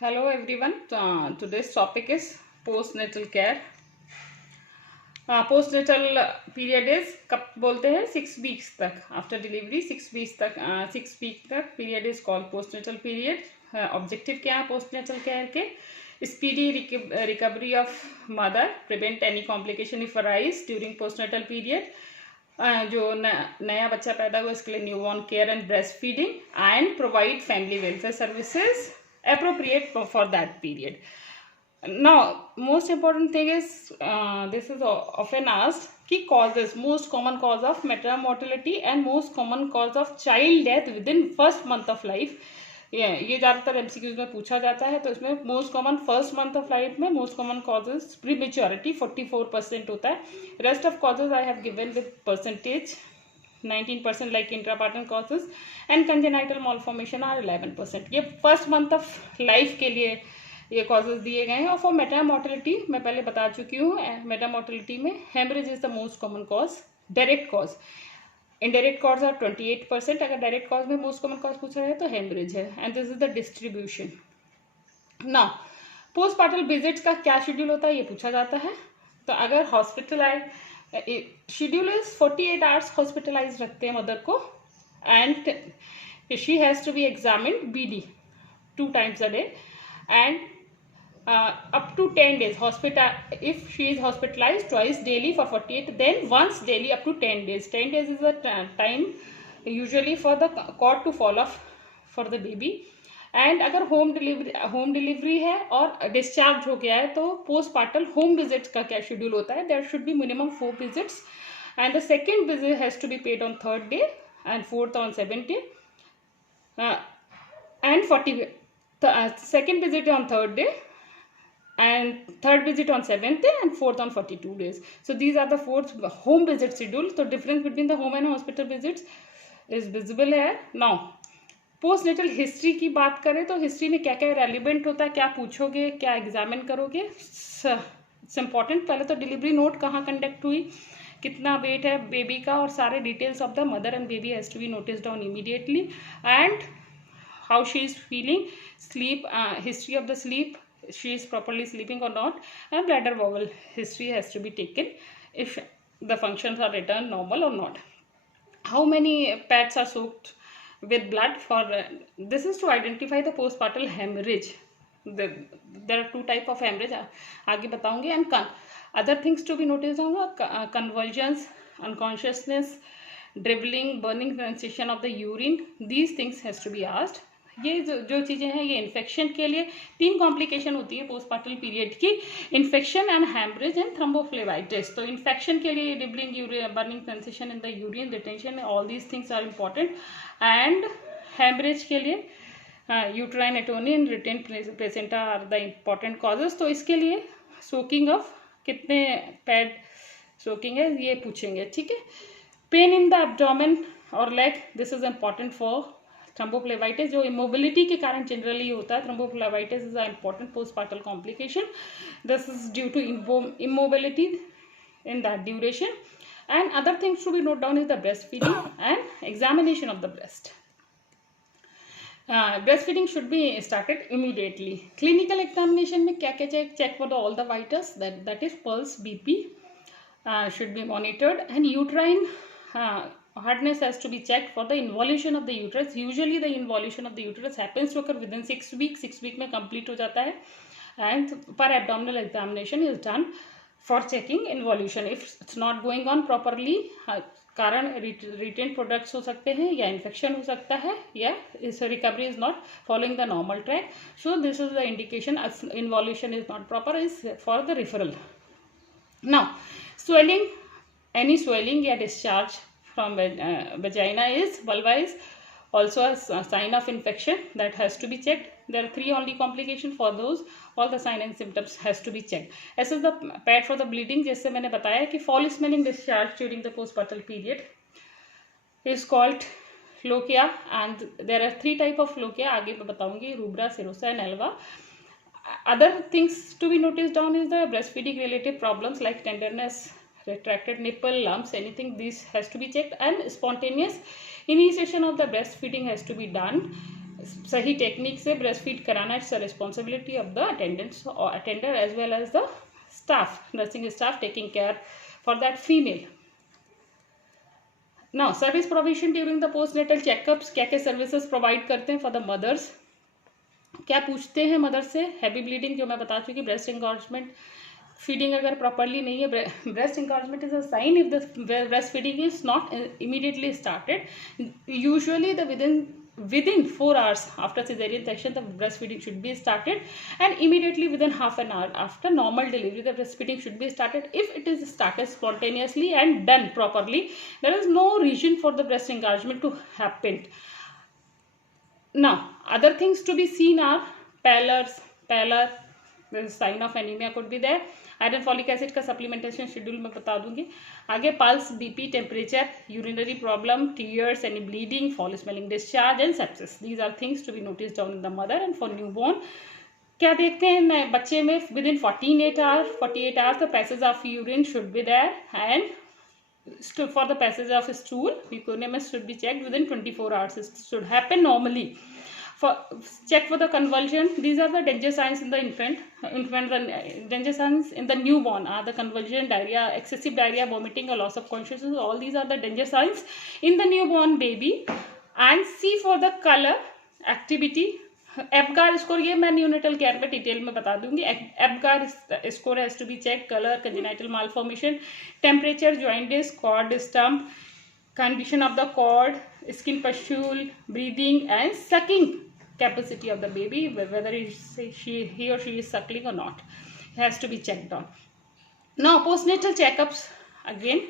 Hello everyone. Today's topic is postnatal care. Postnatal period is कब बोलते हैं 6 weeks तक आफ्टर डिलीवरी 6 week तक period is called postnatal period. Objective क्या है postnatal care के? Speedy recovery of mother, prevent any complication if arise during postnatal period. जो नया बच्चा पैदा हुआ इसके लिए newborn care and breast feeding and provide family welfare services appropriate for that period. Now, most important thing is this is often asked कि causes, most common cause of maternal mortality and most common cause of child death within first month of life. ये ज़्यादातर MCQs में पूछा जाता है. तो इसमें most common first month of life में मोस्ट कॉमन कॉजेज प्रीमेच्योरिटी 44% होता है. Rest of causes I have given with percentage. 19% like intrapartum causes and congenital malformation are 11%. ये फर्स्ट मंथ ऑफ लाइफ के लिए ये कॉजेज दिए गए हैं. और फॉर मेटर्नल मोर्टेलिटी मैं पहले बता चुकी हूँ. मेटर्नल मोर्टेलिटी में haemorrhage is the most common cause. Direct cause, indirect cause are 28%. अगर डायरेक्ट कॉज में मोस्ट कॉमन कॉज पूछा है तो हेमरेज है. And this is the distribution. Now postpartal visits का क्या शेड्यूल होता है ये पूछा जाता है. तो अगर hospitalise schedule is 48 hours hospitalise रखते हैं मदर को. And she has to be examined BD 2 times a day and up to 10 days. If she is hospitalized twice daily for 48, then once daily up to 10 days. 10 days is the time usually for the cord to fall off for the baby. And अगर home delivery है और discharge हो गया है तो पोस्टपार्टल home visits का क्या schedule होता है? There should be minimum 4 visits and the second visit has to be paid on 3rd day and 4th on 7th day and 40. Second visit on 3rd day and 3rd visit on 7th day and 4th on 42 days. So these are the 4th home visit schedule. So difference between the home and hospital visits is visible here. Now postnatal history की बात करें तो history में क्या क्या relevant होता है, क्या पूछोगे, क्या एग्जामिन करोगे. It's important. पहले तो डिलीवरी नोट कहाँ कंडक्ट हुई, कितना वेट है बेबी का, और सारे details of the mother and baby has to be notice down immediately. And how she is feeling, sleep, history of the sleep, she is properly sleeping or not, and bladder bowel history has to be taken if the functions are returned normal or not. How many pads are soaked with blood for this is to identify the postpartum hemorrhage. There are 2 type of hemorrhage आगे बताऊंगी. And other things to be noticed होगा, convulsions, unconsciousness, dribbling, burning sensation of the urine. These things has to be asked. ये जो चीज़ें हैं ये infection के लिए 3 कॉम्प्लिकेशन होती है पोस्टपार्टल पीरियड की, infection and haemorrhage and thrombophlebitis. तो इन्फेक्शन के लिए dribbling, burning sensation in the urine retention, all these things are important. And haemorrhage के लिए uterine atony, retain placenta are the important causes. तो इसके लिए सोकिंग ऑफ कितने पैड सोकिंग है ये पूछेंगे. ठीक है. पेन इन द एब्डोमेन और leg, this is important for thrombophlebitis, जो इमोबिलिटी के कारण जनरली होता है. Thrombophlebitis is a important postpartal complication. This is due to immobility in that duration. And other things to be note down is the breastfeeding and examination of the breast. Breastfeeding should be started immediately. Clinical examination में क्या क्या check for all the vitals, that is pulse, BP should be monitored, and uterine hardness has to be checked for the involution of the uterus. Usually the involution of the uterus happens to occur within 6 weeks. 6 week में complete हो जाता है. And per abdominal examination is done for checking involution. If it's not going on properly, कारण retain products हो सकते हैं या infection हो सकता है या इस recovery is not following the normal track. So this is the indication. Involution is not proper is for the referral. Now swelling, any swelling या discharge from vagina is, vulva is also a sign of infection that has to be checked. There are 3 only complications for those. All the signs and symptoms has to be checked. As is the pad for the bleeding, जैसे मैंने बताया कि fall smelling discharge during the postpartum period is called lochia, and there are 3 type of lochia. आगे मैं बताऊंगी, rubra, serosa and alba. Other things to be noticed down is the breastfeeding related problems like tenderness, retracted nipple, lumps, anything. This has to be checked. And spontaneous initiation of the breastfeeding has to be done. सही technique से breast feed कराना, it's a responsibility of the attender as well as the staff, nursing staff taking care for that female. Now service provision during the postnatal checkups, क्या क्या services provide करते हैं for the mother's. क्या पूछते हैं mother से? Heavy bleeding जो मैं बता चुकी, ब्रेस्ट एंगॉर्जमेंट, फीडिंग अगर प्रॉपरली नहीं है, breast engorgement is a sign if the breast feeding is not immediately started. Usually the within 4 hours after cesarean section the breastfeeding should be started, and immediately within half an hour after normal delivery the breastfeeding should be started. If it is started spontaneously and done properly, there is no reason for the breast engorgement to happen. Now other things to be seen are pallor, the sign of anemia could be there. Iron folic acid का supplementation schedule मैं बता दूंगी आगे. Pulse, BP, temperature, urinary problem, tears, any bleeding, foul smelling discharge and sepsis, these are things to be noticed down in the mother. And for newborn क्या देखते हैं बच्चे में? Within 48 hours the passage of urine should be there, and for the passage of stool यूकोनेमस should be checked within 24 hours. It should happen normally. Check for the convulsion. These are the danger signs in the infant. The danger signs in the newborn are the convulsion, diarrhea, excessive diarrhea, vomiting, or loss of consciousness. All these are the danger signs in the newborn baby. And see for the color, activity, Apgar score, ये मैं neonatal care में detail में बता दूंगी. Apgar score has to be check. Colour, congenital malformation, temperature, jaundice, cord stump, condition of the cord, skin pustule, breathing, and sucking capacity of the baby, whether he or she is suckling or not, has to be checked on. Now postnatal checkups. Again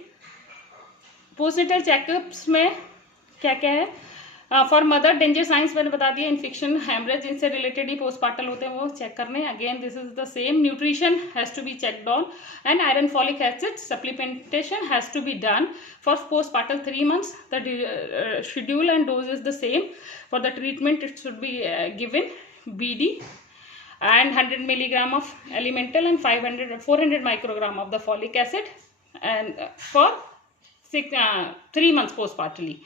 postnatal checkups में क्या क्या है? For mother danger science मैंने बता दिया. Infection, haemorrhage, इनसे related ही postpartal होते हैं, वो चेक करने. Again this is the same. Nutrition has to be checked on, and iron folic acid supplementation has to be done for postpartal 3 months. The schedule and dose is the same. For the treatment it should be given BD and 100 milligram of elemental and 400 microgram of the folic acid, and for 3 months postpartally.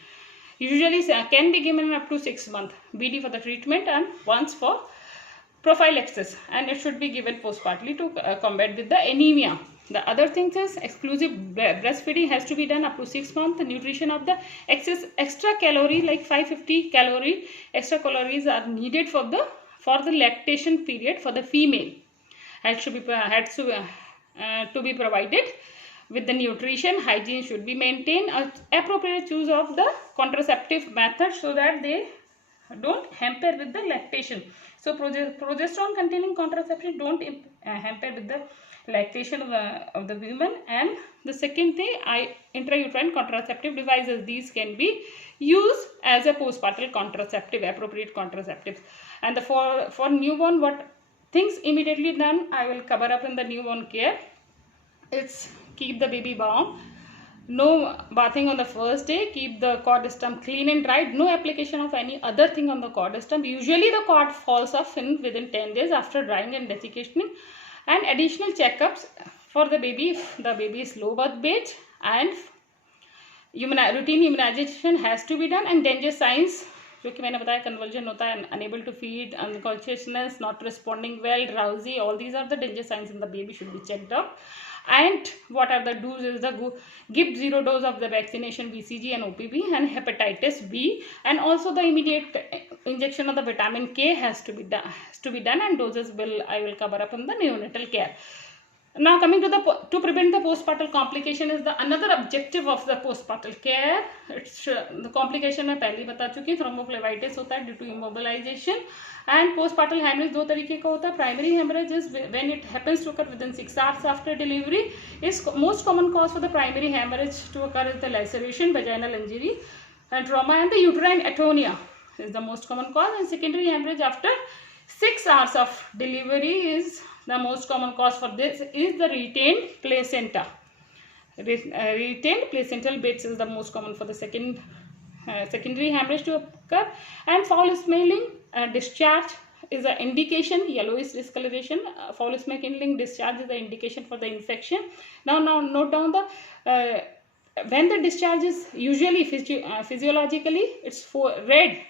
Usually can be given up to 6 months BD for the treatment, and once for prophylaxis, and it should be given postpartally to combat with the anemia. The other things is exclusive breastfeeding has to be done up to 6 months. The nutrition of the extra calorie, like 550 calorie extra calories are needed for the lactation period for the female, has to be provided. With the nutrition, hygiene should be maintained. Appropriate choice of the contraceptive method so that they don't hamper with the lactation. So progesterone containing contraception don't hamper with the lactation of the woman. And the second thing, intrauterine contraceptive devices. These can be used as a postpartum contraceptive, appropriate contraceptives. And for newborn, what things immediately done I will cover up in the newborn care. It's keep the baby warm, no bathing on the first day, keep the cord stump clean and dried, no application of any other thing on the cord stump. Usually the cord falls off within 10 days after drying and desiccating. And additional checkups for the baby if the baby is low birth weight, and routine immunization has to be done. And danger signs जो कि मैंने बताया, convulsion होता है, unable to feed, unconsciousness, not responding well, drowsy, all these are the danger signs in the baby, should be checked out. And what are the do's is the give 0 dose of the vaccination, BCG and OPV, and hepatitis B, and also the immediate injection of the vitamin K has to be done, and doses I will cover up in the neonatal care. Now coming to prevent the postpartum complication is the another objective of the postpartum care. It's the complication मैं पहले बता चुकी. Thrombophlebitis होता है due to immobilisation. And postpartal haemorrhage 2 तरीके का होता है. Primary haemorrhage is when it happens to occur within 6 hours after delivery. Is most common cause for the primary haemorrhage to occur is the laceration, vaginal injury and trauma, and the uterine atonia is the most common cause. And secondary hemorrhage after 6 hours of delivery is the most common cause for this is the retained placenta. Retained placental bits is the most common for the secondary hemorrhage to occur. And foul smelling discharge is an indication, yellowish discoloration. Foul smelling discharge is the indication for the infection. Now note down the when the discharge is usually physiologically it's red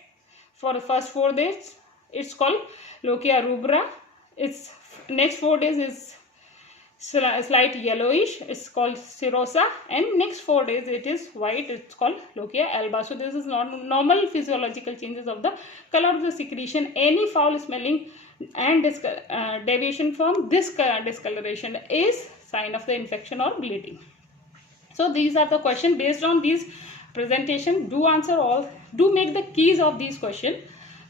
For the first 4 days, it's called lochia rubra. Its next 4 days is slight yellowish, it's called serosa, and next 4 days it is white, it's called lochia alba. So this is normal physiological changes of the color of the secretion. Any foul smelling and deviation from this discoloration is sign of the infection or bleeding. So these are the questions. Based on these presentation, do answer all, do make the keys of these questions.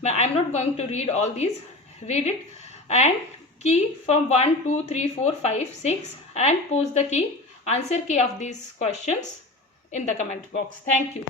I am not going to read all these, read it and key from 1, 2, 3, 4, 5, 6 and post the key, answer key of these questions in the comment box. Thank you.